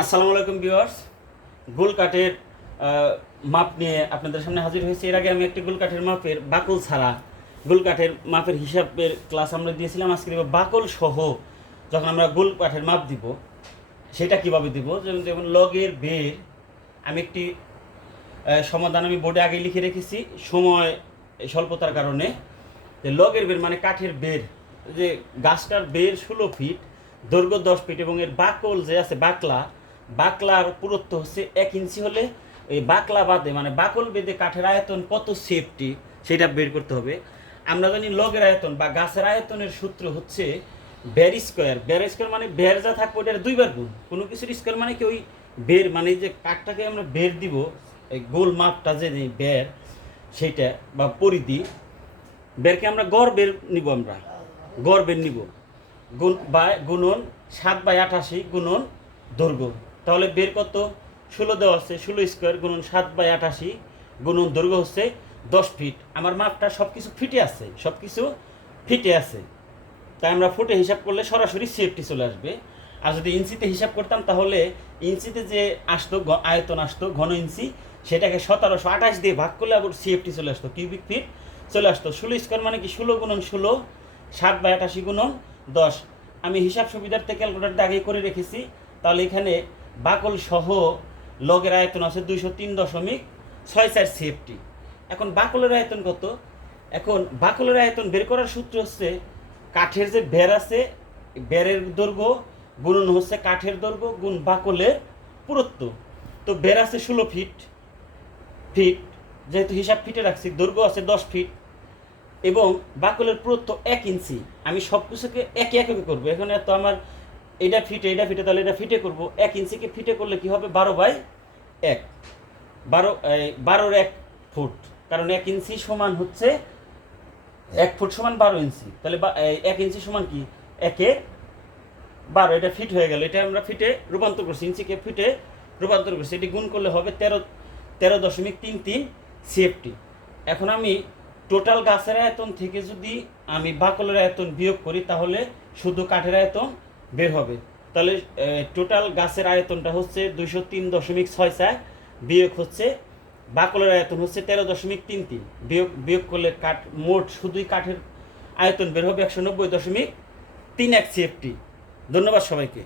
আসসালামু আলাইকুম ভিউয়ার্স। গোল কাঠের মাপ নিয়ে আপনাদের সামনে হাজির হয়েছি। এর আগে আমি একটি গোল কাঠের মাপের বাকল ছাড়া গোল কাঠের মাপের হিসাবের ক্লাস আমরা দিয়েছিলাম। আজকে দেবো বাকল সহ যখন আমরা গোল কাঠের মাপ দিব, সেটা কীভাবে দিব? যেমন যেমন লগের বের, আমি একটি সমাধান আমি বোর্ডে আগে লিখে রেখেছি। সময় স্বল্পতার কারণে যে লগের বের মানে কাঠের বের, যে গাছটার বের ষোলো ফিট দৈর্ঘ্য দশ ফিট এবং এর বাকল যে আছে, বাকলা বাকলার পুরুত্ব হচ্ছে এক ইঞ্চি হলে এই বাকলা বাদে মানে বাকল বেঁধে কাঠের আয়তন কত সেফটি সেটা বের করতে হবে। আমরা জানি লগের আয়তন বা গাছের আয়তনের সূত্র হচ্ছে বের স্কোয়ার। বের স্কোয়ার মানে বের যা থাকবে ওটার দুইবার গুণ। কোনো কিছুর স্কোয়ার মানে কি ওই বের মানে যে কাঠটাকে আমরা বের দিব, এই গোল মাপটা যে বের সেইটা বা পরিধি বেরকে আমরা গড় বের নিব আমরা। গড় বের নিব। গুণ বা গুণন সাত বাই আঠাশি গুণন দৈর্ঘ্য। তাহলে বের কত? ষোলো দেওয়া আছে ষোলো স্কোয়ার গুণন সাত বাই আঠাশি গুণন দৈর্ঘ্য হচ্ছে দশ ফিট আমার মাপটা সব কিছু ফিটে আছে সব কিছু ফিটে আছে। তাই আমরা ফুটে হিসাব করলে সরাসরি সেফটি চলে আসবে। আর যদি ইঞ্চিতে হিসাব করতাম তাহলে ইঞ্চিতে যে আসতো আয়তন আসতো, ঘন ইঞ্চি, সেটাকে সতেরোশো আঠাশ দিয়ে ভাগ করলে আবার সিএফটি চলে আসতো কিউবিক ফিট চলে আসতো। ষোলো স্কোয়ার মানে কি? ষোলো গুণন ষোলো, সাত বাই আটাশি গুণন দশ। আমি হিসাব সুবিধার্থে ক্যালকুলেটারটা আগেই করে রেখেছি। তাহলে এখানে বাকল সহ লগের আয়তন আছে দুইশো তিন দশমিক ছয় চার সিএফটি এখন বাকলের আয়তন কত? এখন বাকলের আয়তন বের করার সূত্র হচ্ছে কাঠের যে বের আছে বেরের দৈর্ঘ্য গুণন হচ্ছে কাঠের দৈর্ঘ্য গুণ বাকলের পুরত্ব। তো বের আছে ষোলো ফিট ফিট, যেহেতু হিসাব ফিটে রাখছি, দৈর্ঘ্য আছে দশ ফিট, এবং বাকলের পুরুত্ব এক ইঞ্চি। আমি সব কিছুকে একে একে করব। এখানে তো আমার এটা ফিটে এটা ফিটে, তাহলে এটা ফিটে করব। এক ইঞ্চিকে ফিটে করলে কি হবে? বারো বাই এক। বারো বারোর এক ফুট। কারণ এক ইঞ্চি সমান হচ্ছে, এক ফুট সমান বারো ইঞ্চি। তাহলে এক ইঞ্চি সমান কি? একে বারো। এটা ফিট হয়ে গেল। এটা আমরা ফিটে রূপান্তর করছি। ইঞ্চিকে ফিটে রূপান্তর করছি। এটি গুণ করলে হবে তেরো তেরো দশমিক তিন তিন সিএফটি। এখন আমি টোটাল গাছের আয়তন থেকে যদি আমি বাকলের আয়তন বিয়োগ করি, তাহলে শুধু কাঠের আয়তন বের হবে। তাহলে টোটাল গাছের আয়তনটা হচ্ছে দুইশো তিন দশমিক ছয় চার, বিয়োগ হচ্ছে, বাকলের আয়তন হচ্ছে তেরো দশমিক তিন তিন। বিয়োগ বিয়োগ করলে কাঠ, মোট শুধুই কাঠের আয়তন বের হবে একশো নব্বই দশমিক তিন এক সিএফটি ধন্যবাদ সবাইকে।